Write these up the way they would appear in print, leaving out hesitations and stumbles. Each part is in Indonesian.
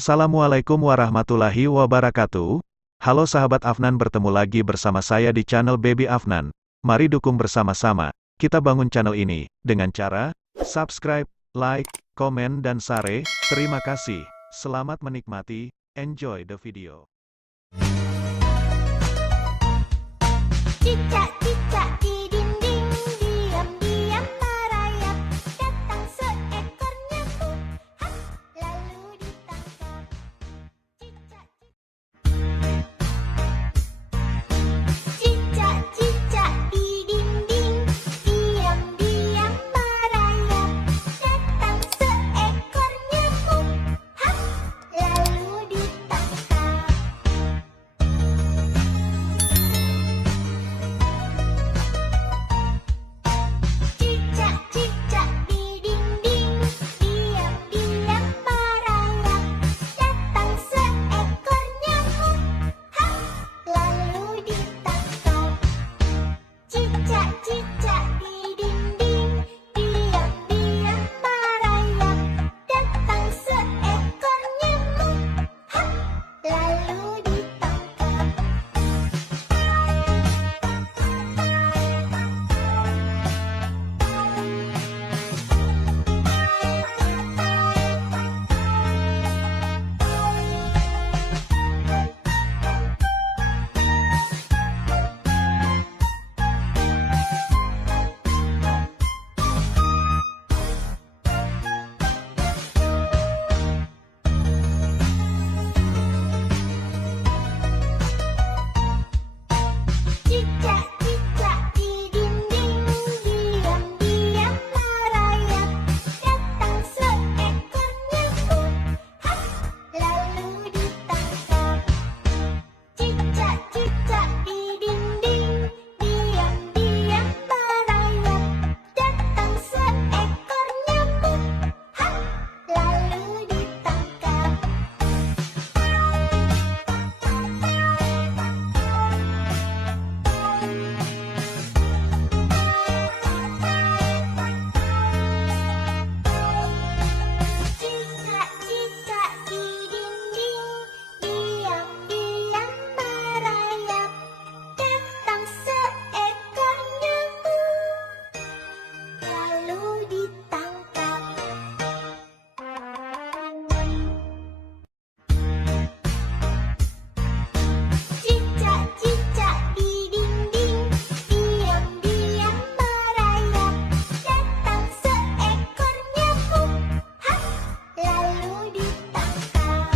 Assalamualaikum warahmatullahi wabarakatuh. Halo sahabat Afnan, bertemu lagi bersama saya di channel Baby Afnan. Mari dukung bersama-sama, kita bangun channel ini, dengan cara, subscribe, like, komen dan share. Terima kasih. Selamat menikmati, enjoy the video. Cicak-cicak di dinding, diam-diam merayap. Datang seekor nyamuk, hap, lalu ditangkap. Cicak-cicak di dinding, diam-diam merayap. Datang seekor nyamuk, hap, lalu ditangkap. Cicak-cicak di dinding, diam-diam merayap. Datang seekor nyamuk, hap, lalu ditangkap. Cicak-cicak di dinding, diam-diam merayap. Datang seekor nyamuk, hap, lalu ditangkap. Cicak-cicak di dinding, diam-diam merayap. Datang seekor nyamuk, hap, lalu ditangkap. Cicak-cicak di dinding, diam-diam merayap. Datang seekor nyamuk, hap, lalu ditangkap. Cicak-cicak di dinding, diam-diam merayap. Datang seekor nyamuk, lalu ditangkap. Cicak-cicak di dinding, diam-diam merayap. Datang seekor nyamuk, hap, lalu ditangkap.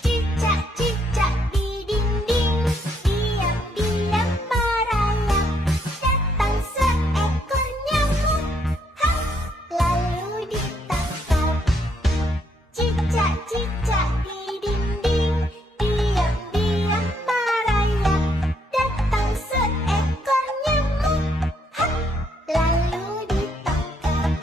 Cicak-cicak di dinding, diam-diam merayap. Datang seekor nyamuk, hap, lalu ditangkap. Cicak-cicak di dinding, diam-diam merayap. Datang seekor nyamuk, hap, lalu ditangkap.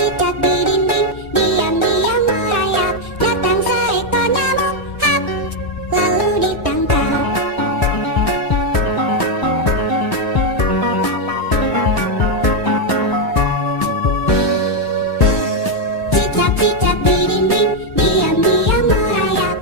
Cicak-cicak di dinding, diam-diam merayap. Datang seekor nyamuk, hap, lalu ditangkap. Cicak-cicak di dinding, diam-diam merayap.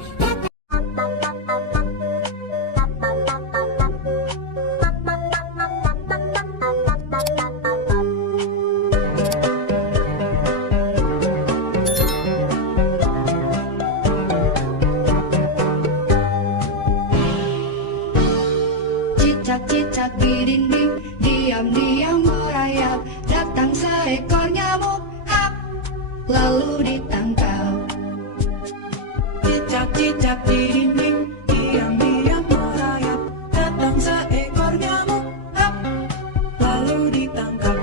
Cicak-cicak di dinding, diam-diam merayap. Datang seekor nyamuk, hap, lalu ditangkap. Cicak-cicak di dinding, diam-diam merayap. Datang seekor nyamuk, hap, lalu ditangkap.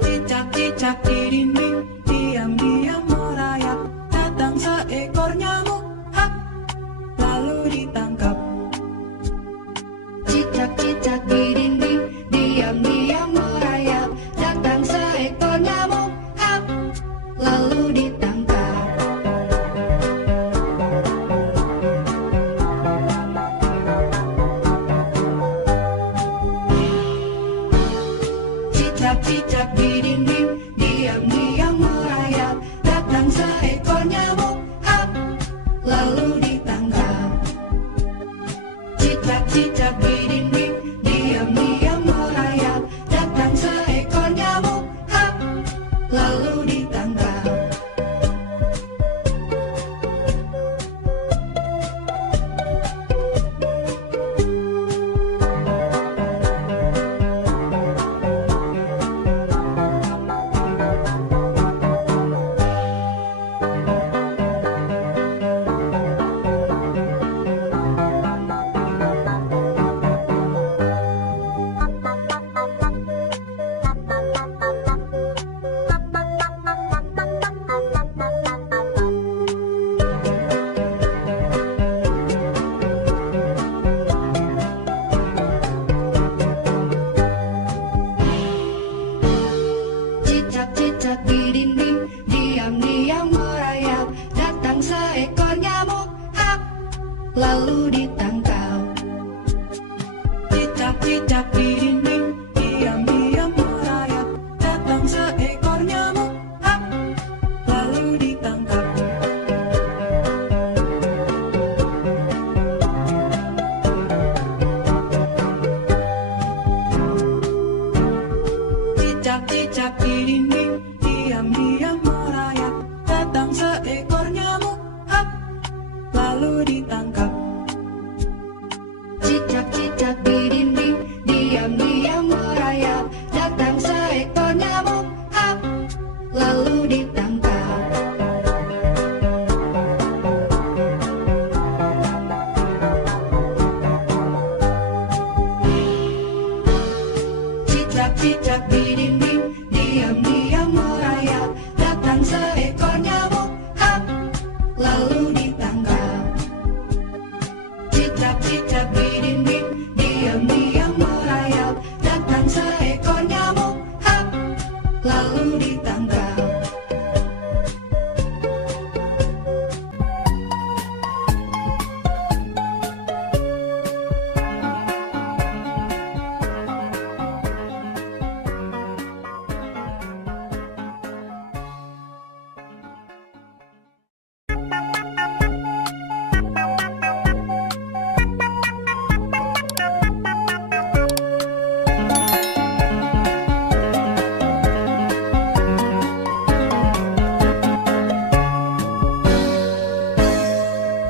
Cicak-cicak di dinding, diam-diam merayap. Datang seekor nyamuk, hap, lalu ditangkap. Cicak-cicak di dinding, diam-diam merayap. Datang seekor nyamuk, hap, lalu ditangkap. Cicak-cicak di dinding, diam-diam merayap. Datang seekor nyamuk, hap, lalu ditangkap. Cicak-cicak di dinding, diam-diam merayap. Datang seekor nyamuk, hap, lalu ditangkap. Cicak-cicak di dinding, diam-diam merayap. Datang seekor nyamuk, hap, lalu ditangkap. Cicak-cicak di dinding, diam-diam merayap. Datang seekor nyamuk, hap, lalu ditangkap. Cicak-cicak di dinding, diam-diam merayap. Datang seekor nyamuk, hap, lalu ditangkap. Cicak-cicak di dinding, diam-diam merayap. Datang seekor nyamuk, hap, lalu ditangkap. Cicak-cicak di dinding, diam-diam merayap. Datang seekor nyamuk, hap, lalu ditangkap. Cicak-cicak di dinding, diam-diam merayap. Datang seekor nyamuk, hap, lalu ditangkap.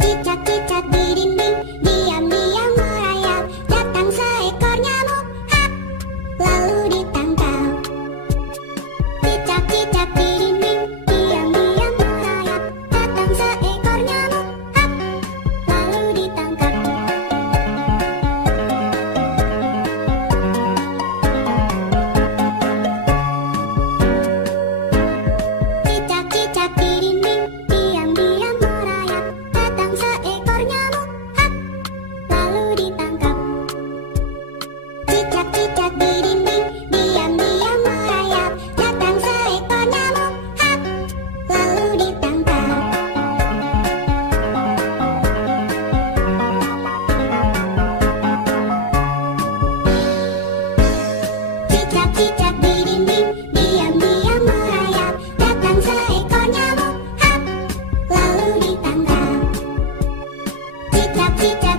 Cicak-cicak di dinding, diam-diam merayap. Datang seekor nyamuk, hap, lalu ditangkap. Cicak-cicak di dinding, diam-diam merayap. Datang seekor nyamuk, hap, lalu ditangkap. Cicak-cicak di dinding, diam-diam merayap. Datang seekor nyamuk, cicak